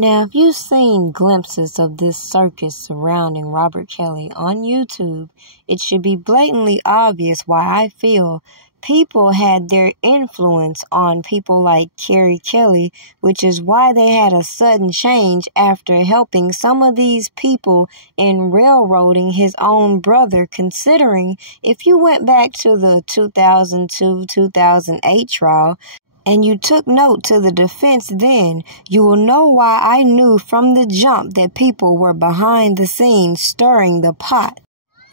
Now, if you've seen glimpses of this circus surrounding Robert Kelly on YouTube, it should be blatantly obvious why I feel people had their influence on people like Carey Kelly, which is why they had a sudden change after helping some of these people in railroading his own brother, considering if you went back to the 2002-2008 trial, and you took note to the defense then, you will know why I knew from the jump that people were behind the scenes stirring the pot.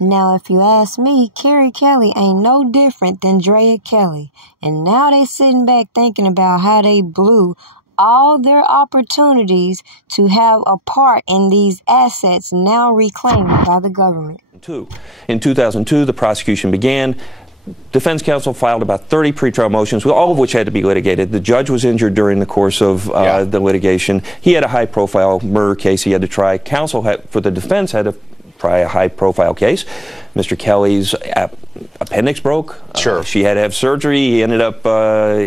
Now, if you ask me, Carey Kelly ain't no different than Drea Kelly. And now they sitting back thinking about how they blew all their opportunities to have a part in these assets now reclaimed by the government. In 2002, the prosecution began. Defense counsel filed about 30 pretrial motions, all of which had to be litigated. The judge was injured during the course of the litigation. He had a high-profile murder case he had to try. Counsel for the defense had to try a high-profile case. Mr. Kelly's appendix broke. Sure. She had to have surgery. He ended up,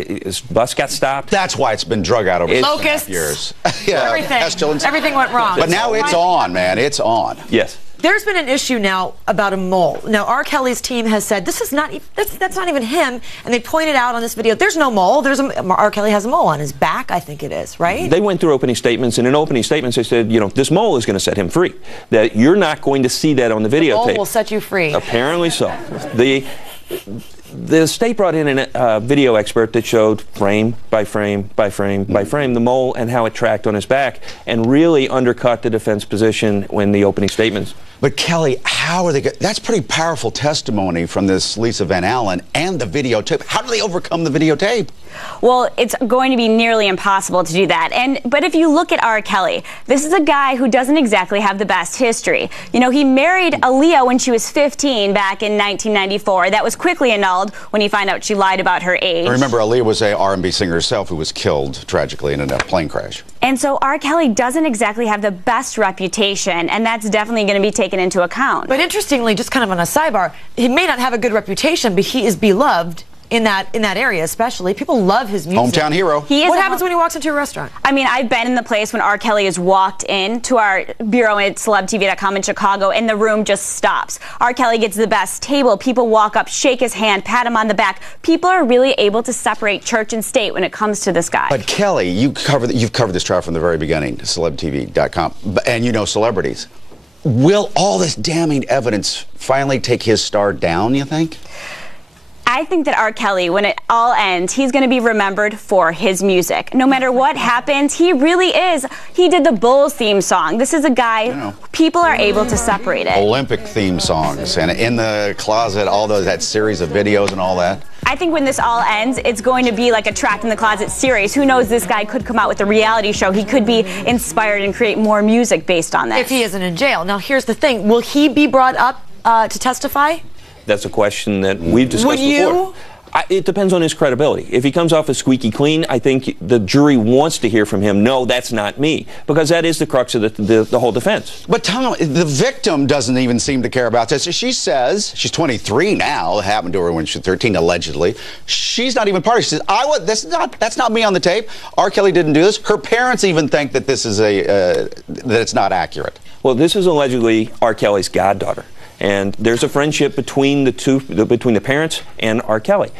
his bus got stopped. That's why it's been drug out over locusts, years. Everything went wrong. But now it's on, man. It's on. Yes. There's been an issue now about a mole. Now, R. Kelly's team has said this is not that's not even him, and they pointed out on this video there's no mole. R. Kelly has a mole on his back, I think it is, right? They went through opening statements, and in opening statements they said, you know, this mole is going to set him free. That you're not going to see that on the videotape. The mole will set you free. Apparently so. The state brought in a video expert that showed frame by frame by frame by frame the mole and how it tracked on his back, and really undercut the defense position when the opening statements. But Kelly, how are they? That's pretty powerful testimony from this Lisa Van Allen and the videotape. How do they overcome the videotape? Well, it's going to be nearly impossible to do that. But if you look at R. Kelly, this is a guy who doesn't exactly have the best history. You know, he married Aaliyah when she was 15 back in 1994. That was quickly annulled when he found out she lied about her age. Remember, Aaliyah was a R&B singer herself who was killed tragically in a plane crash. And so R. Kelly doesn't exactly have the best reputation, and that's definitely going to be taken into account. But interestingly, just kind of on a sidebar, he may not have a good reputation, but he is beloved in that area, especially. People love his music. Hometown hero. What happens when he walks into a restaurant? I mean, I've been in the place when R. Kelly has walked into our bureau at celebtv.com in Chicago, and the room just stops. R. Kelly gets the best table. People walk up, shake his hand, pat him on the back. People are really able to separate church and state when it comes to this guy. But Kelly, you've covered this trial from the very beginning, celebtv.com, and you know celebrities. Will all this damning evidence finally take his star down, you think? I think that R. Kelly, when it all ends, he's going to be remembered for his music. No matter what happens, he really is. He did the Bulls theme song. This is a guy, people are able to separate it. Olympic theme songs, and In the Closet, all that series of videos and all that. I think when this all ends, it's going to be like a Trapped in the Closet series. Who knows, this guy could come out with a reality show. He could be inspired and create more music based on that. If he isn't in jail. Now, here's the thing. Will he be brought up to testify? That's a question that we've discussed before. It depends on his credibility. If he comes off as squeaky clean, I think the jury wants to hear from him, no, that's not me, because that is the crux of the whole defense. But Tom, the victim doesn't even seem to care about this. She says, she's 23 now, it happened to her when she was 13, allegedly. She's not even part of it. She says, that's not me on the tape. R. Kelly didn't do this. Her parents even think that this is that it's not accurate. Well, this is allegedly R. Kelly's goddaughter. And there's a friendship between between the parents and R. Kelly.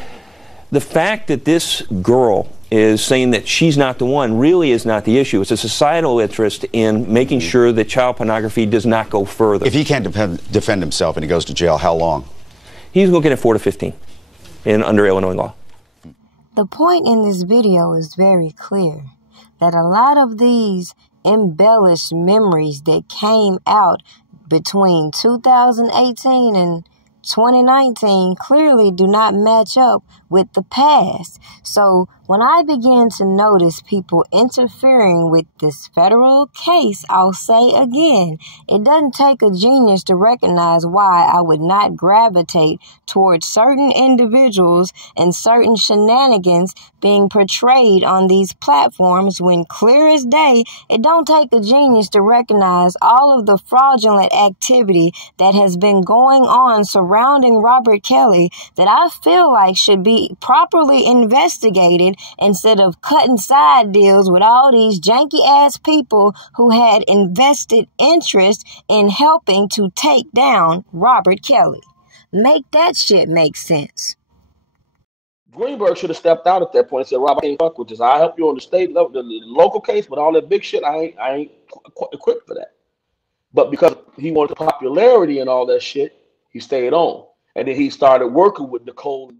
The fact that this girl is saying that she's not the one really is not the issue. It's a societal interest in making sure that child pornography does not go further. If he can't defend himself and he goes to jail, how long? He's looking at 4 to 15 under Illinois law. The point in this video is very clear, that a lot of these embellished memories that came out between 2018 and 2019 clearly do not match up with the past. So when I began to notice people interfering with this federal case, I'll say again, it doesn't take a genius to recognize why I would not gravitate towards certain individuals and certain shenanigans being portrayed on these platforms when clear as day, it don't take a genius to recognize all of the fraudulent activity that has been going on surrounding Robert Kelly that I feel like should be properly investigated instead of cutting side deals with all these janky ass people who had invested interest in helping to take down Robert Kelly. Make that shit make sense. Greenberg should have stepped out at that point and said, Rob, I can't fuck with this. I'll help you on the state level, the local case, but all that big shit, I ain't equipped for that. But because he wanted the popularity and all that shit, he stayed on. And then he started working with Nicole.